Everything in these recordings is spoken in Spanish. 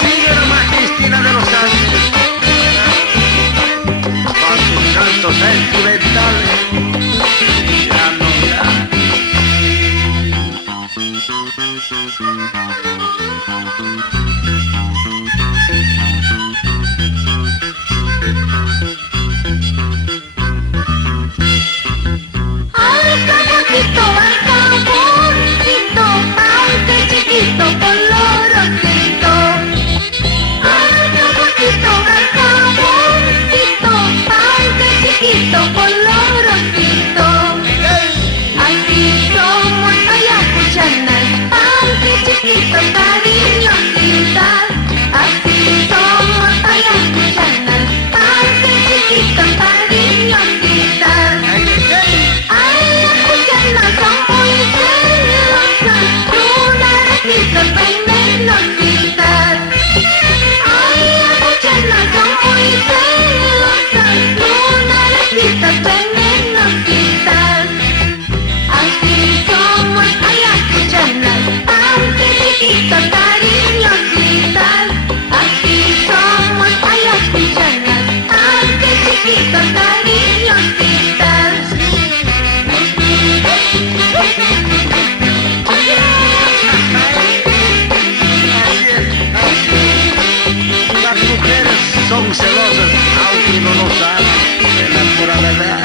Sigue nomás, Cristina de los Ángeles, con tus cantos sentimentales. Ya no ya. Al camoncito, aunque chiquito, colorosito. Al camoncito, aunque chiquito, colorosito. Así somos ayacuchanas, aunque chiquitos, cariñositas. Así somos ayacuchanas, aunque chiquitos, cariñositas. Ayacuchanas son muy celosas, lunarecitas, venenositas. Ayacuchanas son muy celosas, lunarecitas, venenositas. Así somos ayacuchanas, aunque chiquitas, cariñositas. Así somos ayacuchanas, aunque chiquitas, cariñositas. Las mujeres son celosas, aunque no lo saben, es la pura verdad.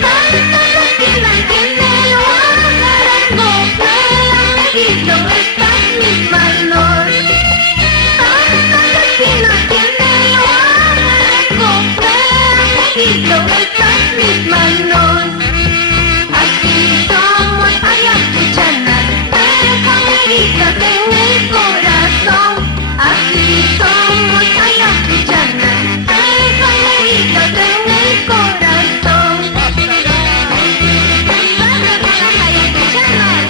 Tantas esquinas tiene el guararango, amiguito, está en mis manos. Tantas esquinas tiene el guararango, amiguito, está en mis manos. Así somos ayacuchanas, déjame heridas en el corazón. Así somos ayacuchanas, déjame heridas en el corazón. ¡Vamos con las ayacuchanas!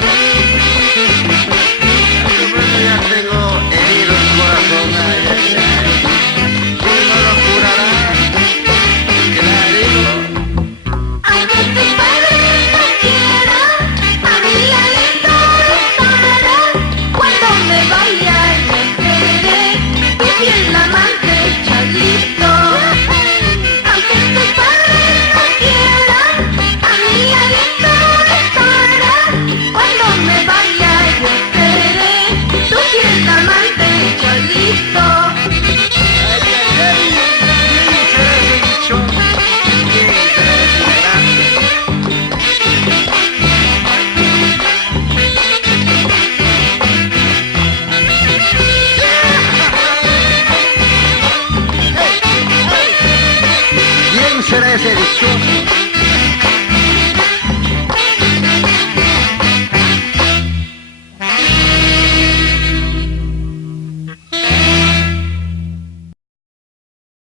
Bueno, ya tengo herido el corazón, ay, ay, ay. ¿Quién no lo curará? Que la ha herido. Aunque tus padres no quieran, a mí aliento estará. Cuando me vaya yo seré tu fiel amante, Chalito. Aunque tus padres no quieran, a mí aliento estará. Cuando me vaya yo seré tu fiel amante, Chalito. Ay, ay, ay. ¿Quién será ese bichón? ¿Quién será ese grande? ¿Quién será ese dichoso?